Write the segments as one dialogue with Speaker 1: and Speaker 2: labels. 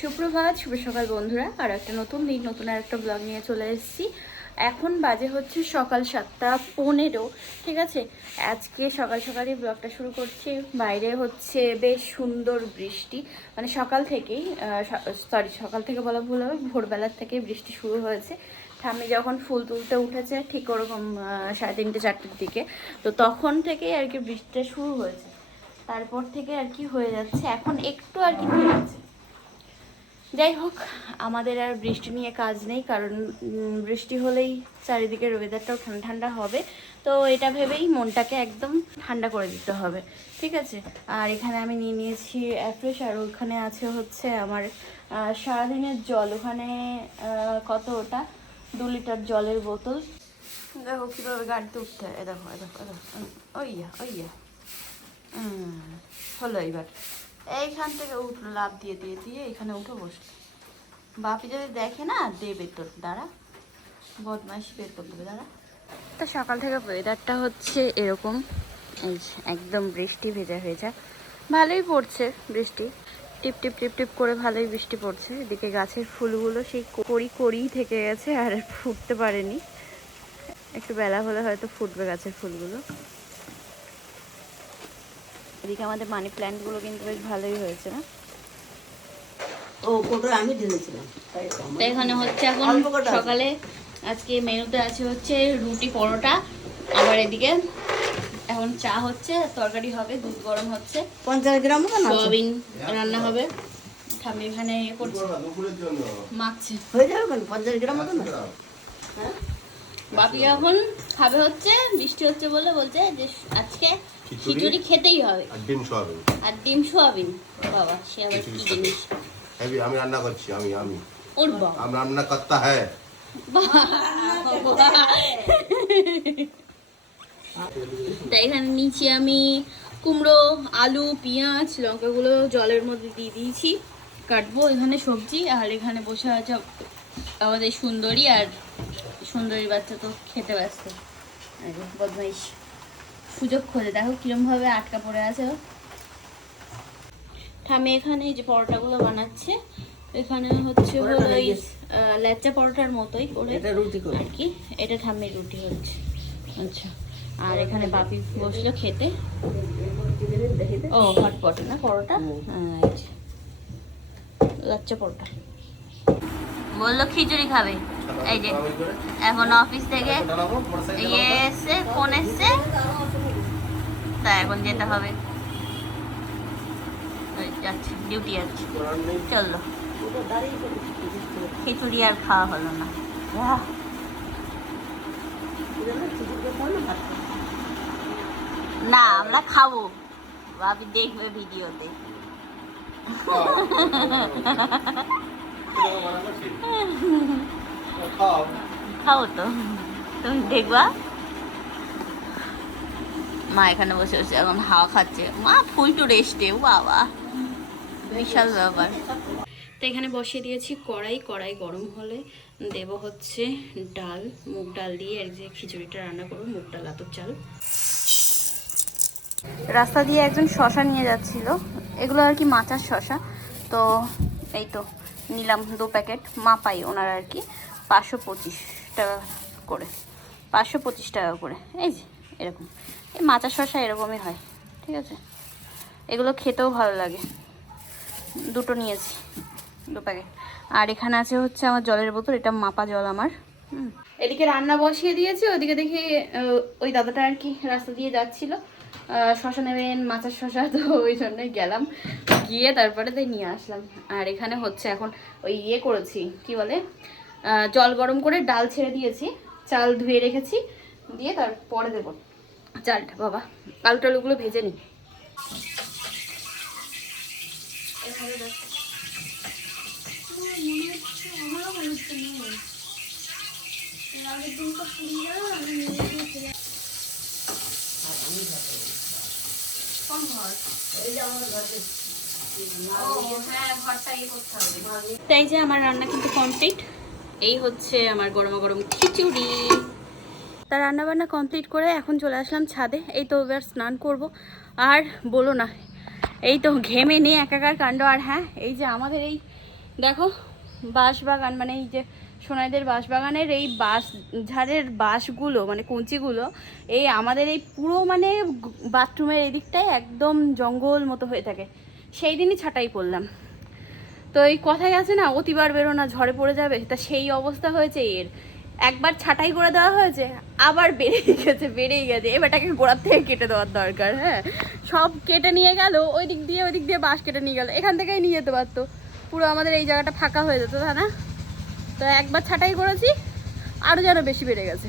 Speaker 1: সুপ্রভাত, শুভ সকাল বন্ধুরা। আর একটা নতুন দিন, নতুন আর একটা ব্লগ নিয়ে চলে এসেছি। এখন বাজে হচ্ছে সকাল সাতটা পনেরো, ঠিক আছে? আজকে সকাল সকালই ব্লগটা শুরু করছি। বাইরে হচ্ছে বেশ সুন্দর বৃষ্টি। মানে সকাল থেকেই সরি সকাল থেকে বলা ভুল হবে, ভোরবেলার থেকেই বৃষ্টি শুরু হয়েছে। ঠাম্মি যখন ফুল তুলতে উঠেছে ঠিক ওরকম সাড়ে তিনটে, চারটের দিকে। তো তখন থেকেই আর কি বৃষ্টিটা শুরু হয়েছে। তারপর থেকে আর কি হয়ে যাচ্ছে। এখন একটু আর কি থেমেছে যাই হোক, আমাদের আর বৃষ্টি নিয়ে কাজ নেই, কারণ বৃষ্টি হলেই চারিদিকের ওয়েদারটাও ঠান্ডা ঠান্ডা হবে। তো এটা ভেবেই মনটাকে একদম ঠান্ডা করে দিতে হবে, ঠিক আছে? আর এখানে আমি নিয়ে নিয়েছি অ্যাফ্রেশ আর ওখানে আছে হচ্ছে আমার সারাদিনের জল। ওখানে কত ওটা? দু লিটার জলের বোতল। দেখো কীভাবে গাড়িতে উঠতে হয় দেখো দেখো দেখো ওইয়া ওইয়া। হলো এইবার। এইখান থেকে উঠল লাভ দিয়ে দিয়ে দিয়ে এখানে উঠে বসল বাপি যদি দেখে না দেবে তোর দাঁড়া। বদমাইশি বের করে দেবে, দাঁড়া। তা সকাল থেকে ওয়েদারটা হচ্ছে এরকম। এই একদম বৃষ্টি ভেজা ভেজা ভালোই পড়ছে বৃষ্টি। টিপ টিপ টিপ টিপ করে ভালোই বৃষ্টি পড়ছে। এদিকে গাছের ফুলগুলো সেই করি করিই থেকে গেছে আর ফুটতে পারেনি। একটু বেলা হলে হয়তো ফুটবে গাছের ফুলগুলো। এদিকে আমাদের মানি প্ল্যান্টগুলো কিন্তু বেশ ভালোই হয়েছে না?
Speaker 2: ও কোটো আমি ঢেলেছিলাম। তাই
Speaker 1: এখানে হচ্ছে এখন। সকালে আজকে মেনুতে আছে হচ্ছে রুটি পরোটা আবার এদিকে এখন চা হচ্ছে তরকারি হবে দুধ গরম হচ্ছে।
Speaker 2: পঞ্চাশ গ্রাম
Speaker 1: সোয়াবিন রান্না হবে। ঠাম্মি এখানে ইয়ে করছে। মাখছে।
Speaker 2: হয়ে যাবে কেন? পঞ্চাশ গ্রাম মতন আছে। হ্যাঁ?
Speaker 1: বাপি এখন খাবে হচ্ছে বৃষ্টি হচ্ছে বলে বলছে যে আজকে খিচুড়ি খেতেই হবে।
Speaker 3: আর ডিম সোয়াবিন।
Speaker 1: আর ডিম সোয়াবিন? বাবা সে আবার কি জিনিস?
Speaker 3: হেভি আমি রান্না করছি আমি আমি।
Speaker 1: ওর বাবা
Speaker 3: আমি রান্না করতে হ্যাঁ।
Speaker 1: তাই এখানে নিচে আমি কুমড়ো আলু পেঁয়াজ লঙ্কাগুলো জলের মধ্যে দিয়ে দিয়েছি। কাটবো এখানে সবজি আর এখানে বসে আছে আমাদের সুন্দরী আর সুন্দরী বাচ্চা তো খেতে ব্যস্ত। বদমাইশ। সুযোগ খোঁজে দেখো কিরমভাবে আটকা পড়ে আছে ও। ঠামে এখানে এই যে পরোটাগুলো বানাচ্ছে। এখানে হচ্ছে হলো
Speaker 2: পরোটা
Speaker 1: এই ল্যাচা পরোটার মতোই করে
Speaker 2: রুটি করে।
Speaker 1: আর কি। এটা ঠাম্মির রুটি হচ্ছে। আচ্ছা। আর এখানে বাপি বসল খেতে। ও হটপট না পরোটা? যে। লাচ্চা পরোটা। বলল খিচুড়ি খাবে। এই যে এখন অফিস থেকে ইয়ে এসছে ফোন এসছে। তা এখন যেতে হবে। ডিউটি আছে। চলল খিচুড়ি আর খাওয়া হলো না।
Speaker 2: না
Speaker 1: আমরা খাব। ভাবি দেখবে ভিডিওতে। খাও তো। তুমি দেখবা? মা এখানে বসে বসে এখন হাওয়া খাচ্ছে। মা ফুল টু রেস্টে বাবা। বিশাল ব্যাপার। তো এখানে বসিয়ে দিয়েছি কড়াই কড়াই গরম হলে দেব হচ্ছে ডাল মুগ ডাল দিয়ে আর যে খিচুড়িটা রান্না করব মুগ ডাল আতর চাল। রাস্তা দিয়ে একজন শশা নিয়ে যাচ্ছিল। এগুলো আর কি মাচার শশা। তো এই তো নিলাম দু প্যাকেট। মাপাই ওনার আর কি পাঁচশো পঁচিশ টাকা করে। পাঁচশো পঁচিশ টাকা করে। এই যে। এরকম। এই মাচার শশা এরকমই হয়, ঠিক আছে? এগুলো খেতেও ভালো লাগে। দুটো নিয়েছি, দু প্যাকেট। আর এখানে আছে হচ্ছে আমার জলের বোতল, এটা মাপা জল আমার। এদিকে রান্না বসিয়ে দিয়েছি, ওদিকে দেখি ওই দাদাটা আর কি রাস্তা দিয়ে যাচ্ছিল। শশা নেবেন মাছের শশা তো ওই জন্যই গেলাম। গিয়ে তারপরে তাই নিয়ে আসলাম। আর এখানে হচ্ছে এখন ওই ইয়ে করেছি, কি বলে? জল গরম করে ডাল ছেড়ে দিয়েছি। চাল ধুয়ে রেখেছি। দিয়ে তারপরে দেবো। চালটা বাবা। আলু টালুগুলো ভেজে নিই তাই যে আমার রান্না কিন্তু কমপ্লিট এই হচ্ছে আমার গরম গরম খিচুড়ি। তা রান্না বান্না কমপ্লিট করে এখন চলে আসলাম ছাদে। এই তো এবার স্নান করব। আর বলো না, এই তো ঘেমে নিয়ে একাকার কাণ্ড। আর হ্যাঁ এই যে আমাদের এই, দেখো, বাঁশ বাগান মানে এই যে সোনাইদের বাঁশ বাগানের এই বাঁশ ঝাড়ের বাঁশগুলো মানে কুঞ্চিগুলো, এই আমাদের এই পুরো মানে বাথরুমের এই দিকটায় একদম জঙ্গল মতো হয়ে থাকে। সেই দিনই ছাটাই করলাম। তো এই কথাই আছে না, অতিবার বেরো না ঝড়ে পড়ে যাবে, তা সেই অবস্থা হয়েছে এর। একবার ছাটাই করে দেওয়া হয়েছে, আবার বেড়েই গেছে বেড়েই গেছে। এবারটাকে গোড়ার থেকে কেটে দেওয়ার দরকার হ্যাঁ? সব কেটে নিয়ে গেল ওই দিক দিয়ে ওই দিক দিয়ে বাঁশ কেটে নিয়ে গেল। এখান থেকেই নিয়ে যেতে পারতো। পুরো আমাদের এই জায়গাটা ফাঁকা হয়ে যেত, তাই না? তো একবার ছাটাই করেছি আরও যেন বেশি বেড়ে গেছে।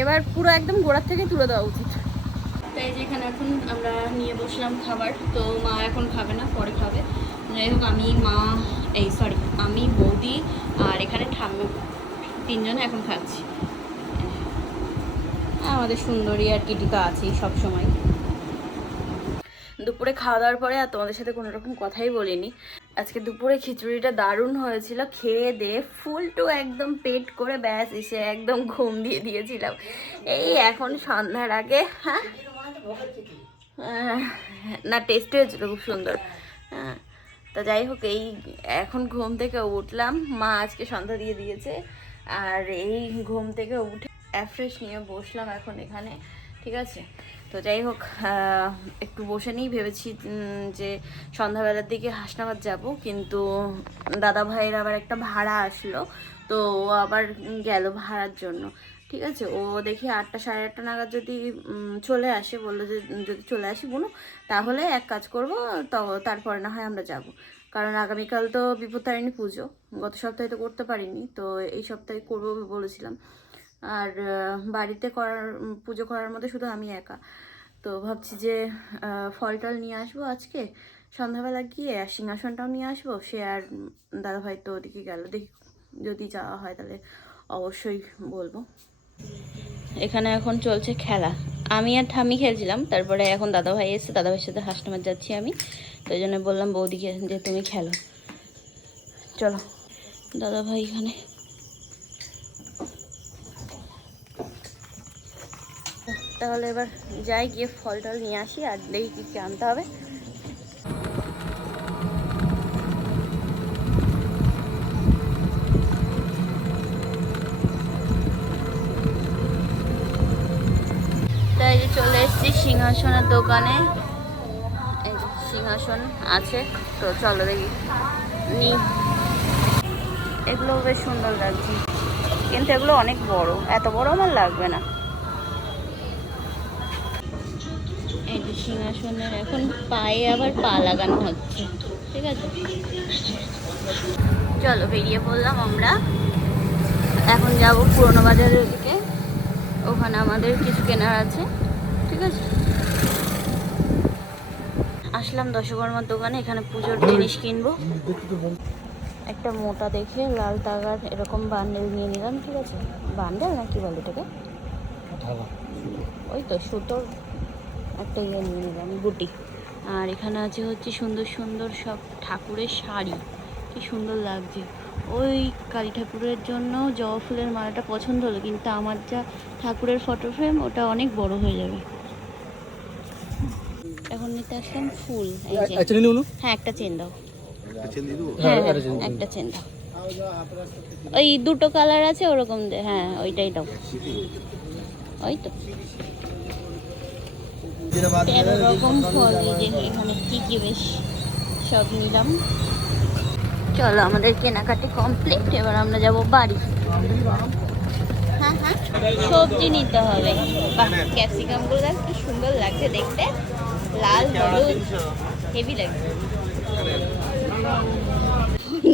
Speaker 1: এবার পুরো একদম গোড়ার থেকে তুলে দেওয়া উচিত। তাই যেখানে এখন আমরা নিয়ে বসলাম খাবার, তো মা এখন খাবে না, পরে খাবে। যাই হোক, আমি, মা, এই সরি আমি, বৌদি আর এখানে ঠাম্মি। তিনজনে এখন খাচ্ছি। আমাদের সুন্দরী আর কিটি তো আছেই সবসময়। দুপুরে খাওয়া দাওয়ার পরে আর তোমাদের সাথে কোনো রকম কথাই বলিনি। আজকে দুপুরে খিচুড়িটা দারুণ হয়েছিল। খেয়ে দিয়ে ফুল টু একদম পেট করে ব্যাস এসে একদম ঘুম দিয়ে দিয়েছিলাম। এই এখন সন্ধ্যার আগে হ্যাঁ? আহ, না টেস্ট হয়েছিল খুব সুন্দর। হ্যাঁ তা যাই হোক এই এখন ঘুম থেকে উঠলাম। মা আজকে সন্ধ্যা দিয়ে দিয়েছে। আর এই ঘুম থেকে উঠে অ্যাফ্রেশ নিয়ে বসলাম এখন এখানে, ঠিক আছে? তো যাই হোক একটু বসে নিই, ভেবেছি যে সন্ধ্যাবেলার দিকে হাসনাবাদ যাব, কিন্তু দাদা ভাইয়ের আবার একটা ভাড়া আসলো, তো ও আবার গেল ভাড়ার জন্য, ঠিক আছে? ও দেখি আটটা সাড়ে আটটা নাগাদ যদি চলে আসে, বলল যে, যদি চলে আসি বোনো, তাহলে এক কাজ করব, তো তারপরে না হয় আমরা যাব। কারণ আগামীকাল তো বিপত্তারিণী পুজো, গত সপ্তাহে তো করতে পারিনি, তো এই সপ্তাহে করব বলেছিলাম। আর বাড়িতে করার, পুজো করার মধ্যে শুধু আমি একা। তো ভাবছি যে ফল টল নিয়ে আসব আজকে, সন্ধ্যাবেলা গিয়ে আর সিংহাসনটাও নিয়ে আসব, সে আর দাদাভাই তো ওদিকে গেল, দেখি যদি যাওয়া হয় তাহলে অবশ্যই বলব। এখানে এখন চলছে খেলা। আমি আর ঠামি খেলছিলাম, তারপরে এখন দাদাভাই এসে দাদাভাইয়ের সাথে হাসনামার যাচ্ছি আমি। তো জন্য বললাম, বৌদিকে যে তুমি খেলো। চলো, দাদাভাই এখানে। তাহলে এবার যাই গিয়ে ফল টল নিয়ে আসি, আর দেখি কী কী আনতে হবে। সিংহাসনের দোকানে। সিংহাসন আছে, তো চলো দেখি। নি। এগুলো বেশ সুন্দর লাগছে। কিন্তু এগুলো অনেক বড়। এত বড় আমার লাগবে না। সিংহাসনের এখন পায়ে আবার পা লাগানো হচ্ছে ঠিক আছে? চলো বেরিয়ে পড়লাম আমরা। এখন যাব পুরোনো বাজারের দিকে। ওখানে আমাদের কিছু কেনার আছে। ঠিক আছে? আসলাম দশকর্মার দোকানে এখানে পুজোর জিনিস কিনবো। একটা মোটা দেখে লাল তাগার এরকম বান্ডেল নিয়ে নিলাম ঠিক আছে? বান্ডেল না কি বলে এটাকে? ওই তো সুতোর একটা ইয়ে নিয়ে নিলাম গুটি। আর এখানে আছে হচ্ছে সুন্দর সুন্দর সব ঠাকুরের শাড়ি কি সুন্দর লাগছে। ওই কালী ঠাকুরের জন্য জবা ফুলের মালাটা পছন্দ হলো কিন্তু আমার যা ঠাকুরের ফটো ফ্রেম ওটা অনেক বড় হয়ে যাবে। নিতে আসলাম ফুল এই যে।
Speaker 4: আচ্ছা নিন
Speaker 1: হ্যাঁ একটা চেন দাও।
Speaker 3: দেবো?
Speaker 1: হ্যাঁ একটা চেন দাও। ওই দুটো কালার আছে ওরকম হ্যাঁ ওইটাই দাও। ওই তো। তেরো রকম ফল এখানে কি কি বেশ সব নিলাম। চলো আমাদের কেনাকাটি কমপ্লিট এবার আমরা যাব বাড়ি। হ্যাঁ হ্যাঁ। সবজি নিতে হবে। বাহ ক্যাপসিকামগুলো কি সুন্দর লাগছে দেখতে। লাল হলুদ হেভি লাগছে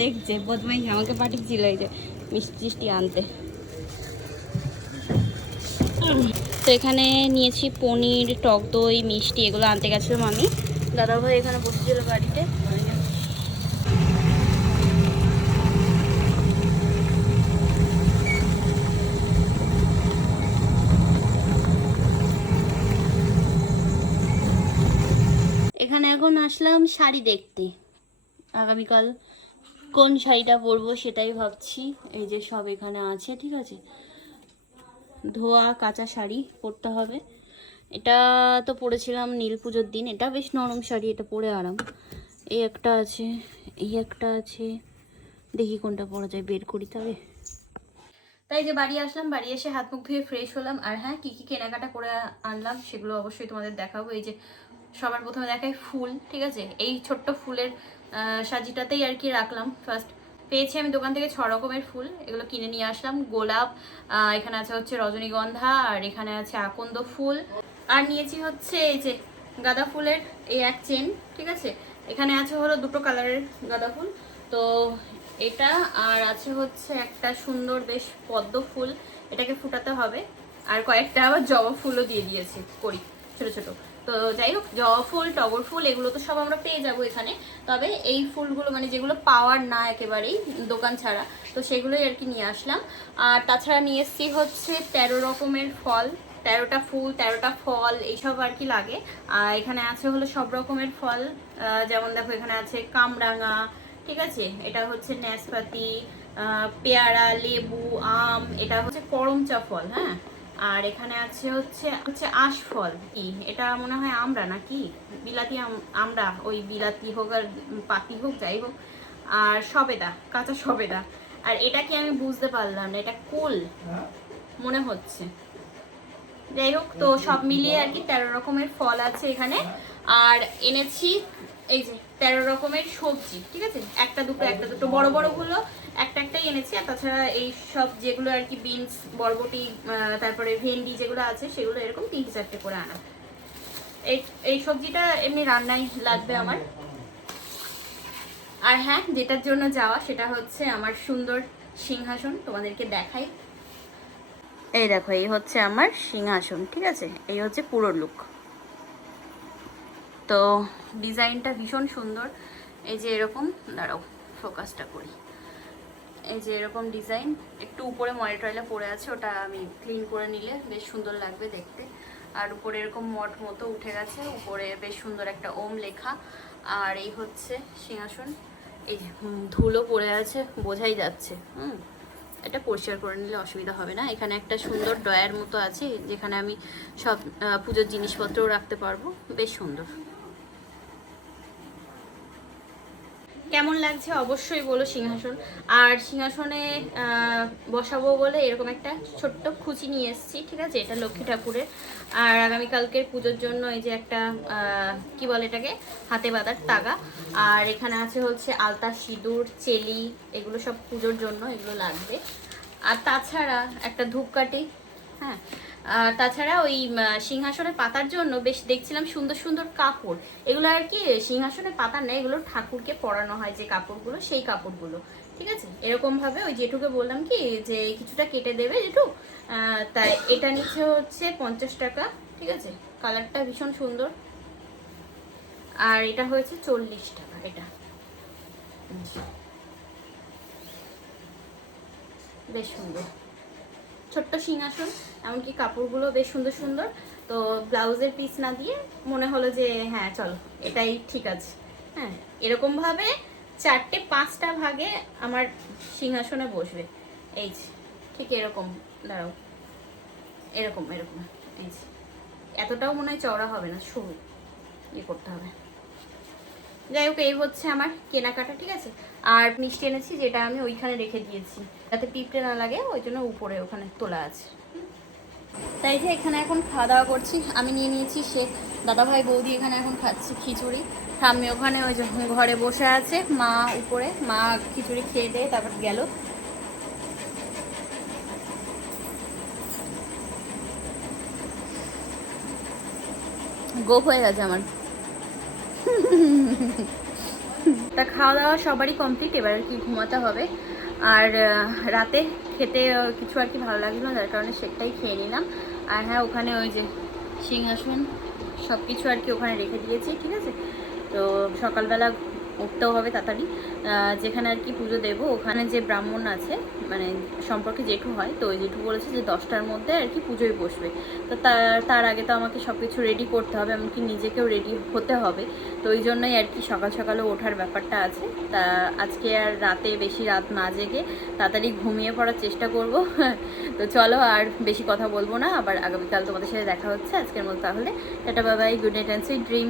Speaker 1: দেখছে বদমাইশ আমাকে পাঠিয়েছিল এই যে মিষ্টি টিষ্টি আনতে। তো এখানে নিয়েছি পনির টক দই মিষ্টি এগুলো আনতে গেছিলাম আমি। দাদাভাই এখানে বসেছিল বাড়িতে। আসলাম শাড়ি দেখতে। আগামীকাল কোন শাড়িটা পরবো সেটাই ভাবছি। এই যে সব এখানে আছে, ঠিক আছে? ধোয়া, কাঁচা শাড়ি পরতে হবে। এটা তো পরেছিলাম নীল পুজোর দিন। এটা বেশ নরম শাড়ি, এটা পরে আরাম। এই একটা আছে, এই একটা আছে। দেখি কোনটা পরা যায়, বের করি তবে। তাই যে বাড়ি আসলাম, বাড়ি এসে হাত মুখ ধুয়ে ফ্রেশ হলাম। আর হ্যাঁ কী কী কেনাকাটা করে আনলাম সেগুলো অবশ্যই তোমাদের দেখাবো। এই যে সবার প্রথমে দেখাই ফুল, ঠিক আছে? এই ছোট্ট ফুলের সাজিটাতেই আর কি রাখলাম। ফার্স্ট পেয়েছি আমি দোকান থেকে ছ রকমের ফুল। এগুলো কিনে নিয়ে আসলাম। গোলাপ এখানে আছে হচ্ছে রজনীগন্ধা, আর এখানে আছে আকন্দ ফুল। আর নিয়েছি হচ্ছে এই যে গাঁদা ফুলের এই এক চেন, ঠিক আছে? এখানে আছে হলো দুটো কালারের গাঁদা ফুল। তো এটা, আর আছে হচ্ছে একটা সুন্দর বেশ পদ্ম ফুল। এটাকে ফুটাতে হবে। আর কয়েকটা আবার জবা ফুলও দিয়ে দিয়েছি করি, ছোট ছোট। তো যাই হোক জবা ফুল, টগর ফুল, এগুলো তো সব আমরা পেয়ে যাব এখানে। তবে এই ফুলগুলো মানে যেগুলো পাওয়ার না একেবারেই দোকান ছাড়া, তো সেগুলোই আর কি নিয়ে আসলাম। আর তাছাড়া নিয়ে এসেছি হচ্ছে তেরো রকমের ফল, তেরোটা ফুল, তেরোটা ফল, এইসব আর কি লাগে। আর এখানে আছে হলো সব রকমের ফল যেমন দেখো এখানে আছে কামরাঙা, ঠিক আছে? এটা হচ্ছে ন্যাসপাতি পেয়ারা, লেবু, আম, এটা হচ্ছে করমচা ফল হ্যাঁ? আর এখানে আছে হচ্ছে হচ্ছে আশ ফল কি? এটা মনে হয় আমরা নাকি? বিলাতি আম- আমরা, ওই বিলাতি হোক আর পাতি হোক, যাই হোক। আর সবেদা, কাঁচা সবেদা। আর এটা কি আমি বুঝতে পারলাম না, এটা কুল মনে হচ্ছে। যাই হোক, তো সব মিলিয়ে আর কি তেরো রকমের ফল আছে এখানে। আর এনেছি, এই যে তেরো রকমের সবজি, ঠিক আছে? একটা দুটো একটা দুটো বড় বড়গুলো একটা একটাই এনেছি, আর তাছাড়া এই সব যেগুলো আর কি বিনস, বরবটি তারপরে ভেন্ডি যেগুলো আছে, সেগুলো এরকম তিনটে চারটে করে আনা। এই এই সবজিটা এমনি রান্নায় লাগবে আমার। আর হ্যাঁ যেটার জন্য যাওয়া, সেটা হচ্ছে আমার সুন্দর সিংহাসন, তোমাদেরকে দেখাই। এই দেখো, এই হচ্ছে আমার সিংহাসন, ঠিক আছে? এই হচ্ছে পুরো লুক তো ডিজাইনটা ভীষণ সুন্দর। এই যে এরকম, দাঁড়াও ফোকাসটা করি। এই যে এরকম ডিজাইন একটু উপরে মনিটরটা পড়ে আছে, ওটা আমি ক্লিন করে নিলে বেশ সুন্দর লাগবে দেখতে। আর উপরে এরকম মঠ মতো উঠে গেছে, উপরে বেশ সুন্দর একটা ওম লেখা। আর এই হচ্ছে সিংহাসন। এই ধুলো পড়ে আছে, বোঝাই যাচ্ছে, হুম। এটা পরিষ্কার করে নিলে অসুবিধা হবে না। এখানে একটা সুন্দর ড্রয়ার মতো আছে, যেখানে আমি সব পুজোর জিনিসপত্রও রাখতে পারব। বেশ সুন্দর। কেমন লাগছে অবশ্যই বলো সিংহাসন। আর সিংহাসনে বসাবো বলে এরকম একটা ছোট্ট খুচি নিয়ে এসেছি, ঠিক আছে? এটা লক্ষ্মী ঠাকুরের। আর আগামীকালকের পুজোর জন্য এই যে একটা কি বলে এটাকে? হাতে বাঁধার তাগা। আর এখানে আছে হচ্ছে আলতা, সিঁদুর, চেলি, এগুলো সব পুজোর জন্য এগুলো লাগবে। আর তাছাড়া একটা ধূপকাঠি হ্যাঁ? তাছাড়া ওই সিংহাসনের পাতার জন্য বেশ দেখছিলাম সুন্দর সুন্দর কাপড়। এগুলো আর কি সিংহাসনে পাতা নেই, এগুলো ঠাকুরকে পরানো হয় যে কাপড়গুলো, সেই কাপড়গুলো। ঠিক আছে? এরকম ভাবে ওই জেঠুকে বললাম কি যে, কিছুটা কেটে দেবে জেঠু তাই এটা নিচ্ছে হচ্ছে পঞ্চাশ টাকা। ঠিক আছে? কালারটা ভীষণ সুন্দর। আর এটা হয়েছে চল্লিশ টাকা, এটা। বেশ সুন্দর। ছোট্ট সিংহাসন, এমনকি কাপড়গুলো বেশ সুন্দর সুন্দর। তো ব্লাউজের পিস না দিয়ে মনে হলো যে হ্যাঁ চলো, এটাই ঠিক আছে। হ্যাঁ এরকমভাবে চারটে পাঁচটা ভাগে আমার সিংহাসনে বসবে। এই ঠিক এরকম, দাঁড়াও। এরকম এরকম, এই এতটাও মনে হয় চওড়া হবে না, সরু। ইয়ে করতে হবে। যাই হোক, এই হচ্ছে আমার কেনাকাটা, ঠিক আছে? আর মিষ্টি এনেছি, যেটা আমি ওইখানে রেখে দিয়েছি। যাতে পিঁপড়ে না লাগে, ওই জন্য উপরে ওখানে তোলা আছে। তাই যে এখানে এখন খাওয়া দাওয়া করছি। আমি নিয়ে নিয়েছি সে দাদাভাই বৌদি এখানে এখন খাচ্ছি খিচুড়ি। ঠাম্মি ওখানে ওই যে ঘরে বসে আছে, মা উপরে, মা খিচুড়ি খেয়ে দিয়ে তারপর গেল। গোপ হয়ে গেছে আমার। তা খাওয়া দাওয়া সবারই কমপ্লিট এবার কি ঘুমাতে হবে। আর রাতে খেতে কিছু আর কি ভালো লাগল যার কারণে সেটাই খেয়ে নিলাম। আর হ্যাঁ ওখানে ওই যে সিংহাসন সব কিছু আর কি ওখানে রেখে দিয়েছি, ঠিক আছে? তো সকালবেলা উঠতেও হবে তাড়াতাড়ি। যেখানে আর কি পুজো দেবো, ওখানে যে ব্রাহ্মণ আছে মানে সম্পর্কে জেঠু হয়, তো ওই জেঠু বলেছে যে দশটার মধ্যে আর কি পুজোয় বসবে। তো তার তার আগে তো আমাকে সব কিছু রেডি করতে হবে, এমনকি নিজেকেও রেডি হতে হবে। তো ওই জন্যই আর কি সকাল সকালে ওঠার ব্যাপারটা আছে। তা আজকে আর রাতে বেশি রাত না জেগে তাড়াতাড়ি ঘুমিয়ে পড়ার চেষ্টা করব। তো চলো আর বেশি কথা বলব না, আবার আগামীকাল তোমাদের সাথে দেখা হচ্ছে। আজকের মতো তাহলে, tata Babai good night and sweet dream